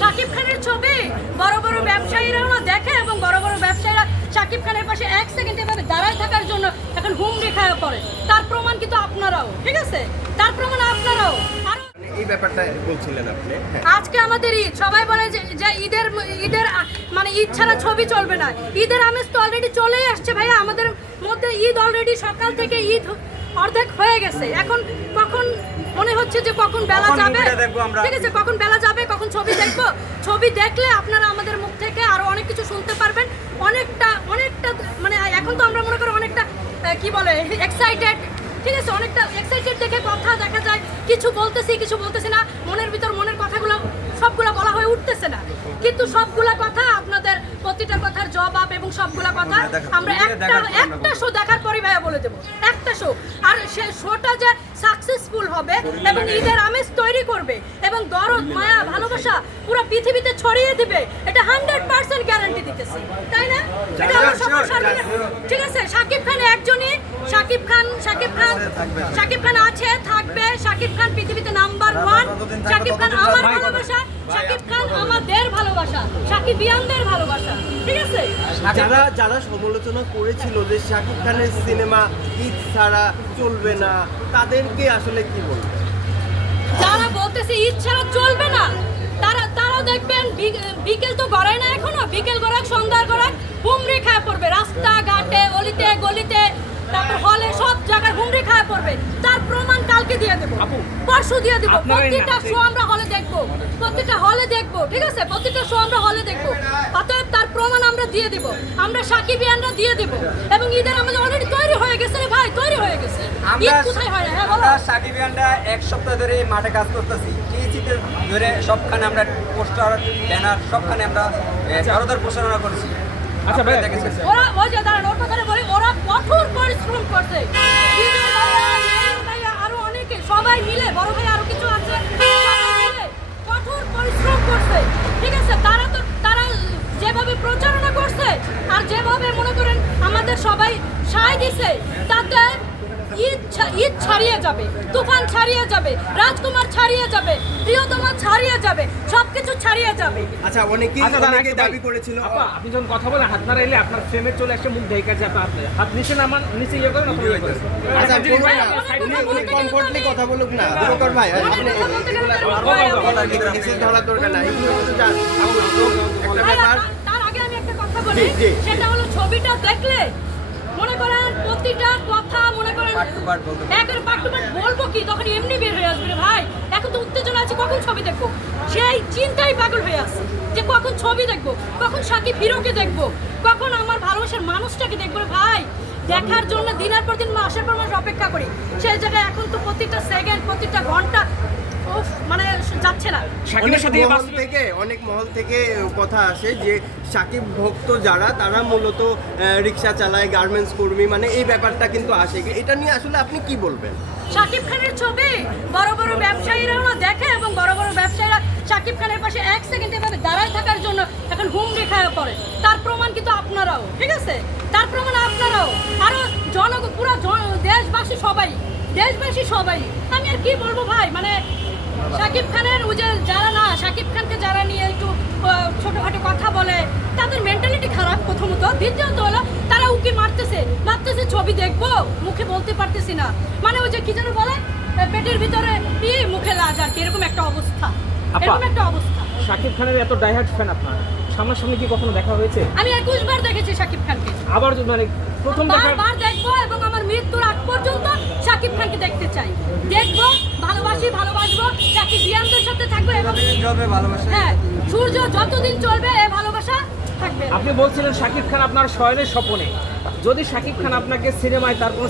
শাকিব খানের ছবি বড় বড় ব্যবসায়ীরাও না দেখে এবং বড় বড় ব্যবসায়ীরা শাকিব খানের পাশে 1 সেকেন্ড এভাবে দাঁড়ায় থাকার জন্য এখন হুমড়ি খাওয়া পড়ে। তার প্রমাণ কিন্তু আপনারাও, ঠিক আছে? তার প্রমাণ আপনারাও। আর এই ব্যাপারটা বলছিলেন আপনি। আজকে আমাদের ঈদ, সবাই বলে যে ঈদের মানে ঈদ ছাড়া ছবি চলবে না। ঈদের আমেজ তো অলরেডি চলেই আসছে ভাইয়া, আমাদের মধ্যে ঈদ অলরেডি সকাল থেকে ঈদ অর্ধেক হয়ে গেছে। এখন কখন মনে হচ্ছে যে কখন বেলা যাবে, ঠিক আছে, কখন বেলা যাবে, কখন ছবি দেখবো। ছবি দেখলে আপনারা আমাদের মুখ থেকে আরো অনেক কিছু শুনতে পারবেন। অনেকটা মানে এখন তো আমরা মনে করি অনেকটা কি বলে এক্সাইটেড, ঠিক আছে, অনেকটা এক্সাইটেড দেখে কথা দেখা যায় কিছু বলতেছি না, মনের ভিতর মনের কথাগুলো সবগুলা বলা হয়ে উঠতেছে না। কিন্তু সবগুলা কথা আপনাদের প্রতিটা কথার জবাব এবং সবগুলা কথা আমরা একটা শো দেখার পরই ভাইয়া বলে দেবো, একটা শো। আর সেই শোটা যে সাকসেসফুল হবে এবং ঈদের আমেজ তৈরি করবে এবং দরদ মায়া ভালোবাসা পুরো পৃথিবীতে ছড়িয়ে দিবে, এটা 100% গ্যারান্টি দিতেছি, তাই না? এটা আমার সবার সামনে, ঠিক আছে? শাকিব খান একজনই, শাকিব খান আছে, থাকবে। শাকিব খান পৃথিবীতে নাম্বার 1। শাকিব খান আমার ভালোবাসা, শাকিব খান আমাদের ভালোবাসা, শাকিবিয়ানদের ভালোবাসা, ঠিক আছে? যারা সমালোচনা করেছিল যে শাকিব খানের সিনেমা ঈদ ছাড়া চলবে না, তাদেরকে আসলে কি বলবো? যারা বলতেছে ঈদ ছাড়া চলবে না, তারাও দেখবেন বিকেল তো গড়ায় না, এখনো বিকেল গড়াক সন্ধ্যার গড়াক হুমড়ি খায় পড়বে, রাস্তাঘাটে অলিতে গলিতে, তারপর হলে সব জায়গায় হুমড়ি খায় পড়বে। তার প্রমাণ কালকে দিয়ে দেবো, পরশু দিয়ে দেবো। প্রতিটা শো আমরা হলে দেখবো, প্রতিটা হলে দেখবো, ঠিক আছে? প্রতিটা শো আমরা হলে দেখবো। অতএব তার প্রমাণ আমরা দিয়ে দেব, আমরা সাকিবিয়ানরা দিয়ে দেব। এবং ঈদের আমাদের অলরেডি তৈরি হয়ে গেছে রে ভাই, তৈরি হয়ে গেছে। ঈদ কোথায় হয় না? হ্যাঁ বলো। আমরা সাকিবিয়ানরা 1 সপ্তাহ ধরে মাঠে কাজ করতেছি। এই শীতের ধরে সবখানে আমরা পোস্টার ব্যানার সবখানে আমরা চারোদার প্রচারণা করছি। আচ্ছা ভাই, ওরা ওই যে দাঁড়ান, ওর কথাটা বলি, ওরা কঠোর পরিশ্রম করছে। ঈদের ভাইয়া আরো অনেকে সবাই মিলে, বড় ভাই আরো কিছু আছে, সবাই মিলে কঠোর পরিশ্রম করছে, ঠিক আছে? তারা যেভাবে প্রচারণা করছে আর যেভাবে মনে করেন আমাদের সবাই সায় দিছে, তাতে ঈদ ছাড়িয়ে যাবে, তুফান ছাড়িয়ে যাবে, রাজকুমার ছাড়িয়ে যাবে, প্রিয়তমা ছাড়িয়ে যাবে, সবকিছু ছাড়িয়ে যাবে। আচ্ছা, অনেকেই দাবি করেছিল। আপনি যখন কথা বলেন হাত না এলে আপনার ফ্রেমে চলে আসে মুখ ঢেকে যাবে, আপনি হাত নিচে নামান, নিচে ইয়ে করেন, অথবা ইয়ে করেন। আচ্ছা, উনি কমফোর্টলি কথা বলুক না, দিবাকর ভাই, আপনি এসে ধরার দরকার নাই। একটা ব্যাপার, তার আগে আমি একটা কথা বলি, সেটা হলো ছবিটা দেখলে মনে করেন প্রতিটা কথা মনে করেন একের পার্ট টু পার্ট বলবো কি, তখন এমনি বের হয়ে আসবে রে ভাই। এখন তো উত্তেজনা আছে, কখন ছবি দেখবো সেই চিন্তাই পাগল হয়ে আসছে যে কখন ছবি দেখবো, কখন সাকিব হিরোকে দেখবো, কখন আমার ভালোবাসার মানুষটাকে দেখবো রে ভাই। দেখার জন্য দিনের পর দিন মাসের পর মাস অপেক্ষা করি, সেই জায়গায় এখন তো প্রতিটা সেকেন্ড প্রতিটা ঘন্টা মানে যাচ্ছে না। অনেক মহল থেকে কথা আসে যে সাকিব ভক্ত যারা, তারা মূলত রিক্সা চালায়, গার্মেন্টস কর্মী, মানে এই ব্যাপারটা কিন্তু আসে। এটা নিয়ে আসলে আপনি কি বলবেন? শাকিব খানের ছবি বড় বড় ব্যবসায়ীরাও না দেখে এবং বড় বড় ব্যবসায়ীরা শাকিব খানের পাশে 1 সেকেন্ড এভাবে দাঁড়ায় থাকার জন্য এখন হুমড়ি খাওয়া পড়ে। তার প্রমাণ কিন্তু আপনারাও, ঠিক আছে? তার প্রমাণ আপনারাও, আরো পুরো দেশবাসী সবাই। আমি আর কি বলবো ভাই, মানে শাকিব খানের শাকিব খানকে যারা নিয়ে একটু ছোটখাটো কথা বলে, তাদের মেন্টালিটি খারাপ প্রথমত। দ্বিতীয়ত হলো তারা উকি মারতেছে ছবি দেখবো, মুখে বলতে পারতেছি না, মানে ওই যে কি যেন বলে, পেটের ভিতরে মুখে লাজ, আর কি এরকম একটা অবস্থা। শাকিব খানের এত ডাইহার্ট ফ্যান আপনার, সামনাসামনি কি কখনো দেখা হয়েছে? আমি 21 বার দেখেছি শাকিব খানকে, আবার মানে প্রথম বার দেখবো এবং আমার মৃত্যুর আগ পর্যন্ত শাকিব খানকে দেখতে চাই, দেখবো, ভালোবাসবো, শাকিব বিয়ানদের সাথে থাকবো এবং হ্যাঁ, সূর্য যতদিন চলবে এই ভালোবাসা থাকবে। আপনি বলছিলেন শাকিব খান আপনার শয়নের স্বপনে, যদি শাকিব খান আপনাকে সিনেমায় তার কোনো